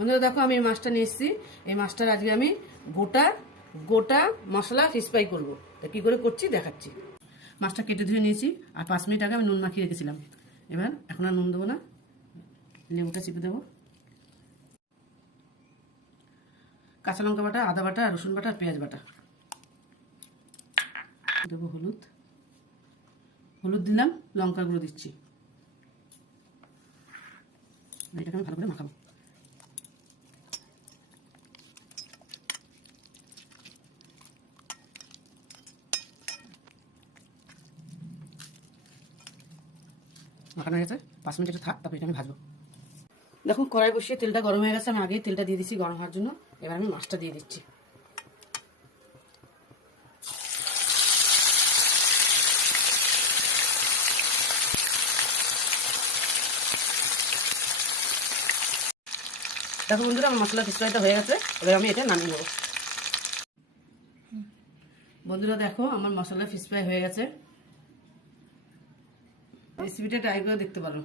বন্ধুরা দেখো আমি এই মাছটা নিয়ে এসেছি। এই মাছটার আজকে আমি গোটা গোটা মশলা ফিশ ফ্রাই করবো। তা কী করে করছি দেখাচ্ছি। মাছটা কেটে ধুয়ে নিয়েছি আর 5 মিনিট আগে আমি নুন মাখিয়ে রেখেছিলাম। এবার এখন আর নুন দেবো না, লেবুটা চিপে দেবো। কাঁচা লঙ্কা বাটা, আদা বাটা, রসুন বাটা আর পেঁয়াজ বাটা দেবো। হলুদ দিলাম, লঙ্কার গুঁড়ো দিচ্ছি। এটাকে আমি ভালো করে মাখাবো। মাখানো হয়ে গেছে, 5 মিনিট একটু থাক, তারপর এটা আমি ভাজবো। দেখুন কড়াই বসিয়ে তেলটা গরম হয়ে গেছে, আমি আগেই তেলটা দিয়ে দিচ্ছি গরম হওয়ার জন্য। এবার আমি মাছটা দিয়ে দিচ্ছি। দেখো বন্ধুরা আমার মশলা ফিশ ফ্রাইটা হয়ে গেছে, এবার আমি এটা নামিয়ে নেবো। বন্ধুরা দেখো আমার মশলা ফিশ ফ্রাই হয়ে গেছে। রেসিপিটা ট্রাই করে দেখতে পারো।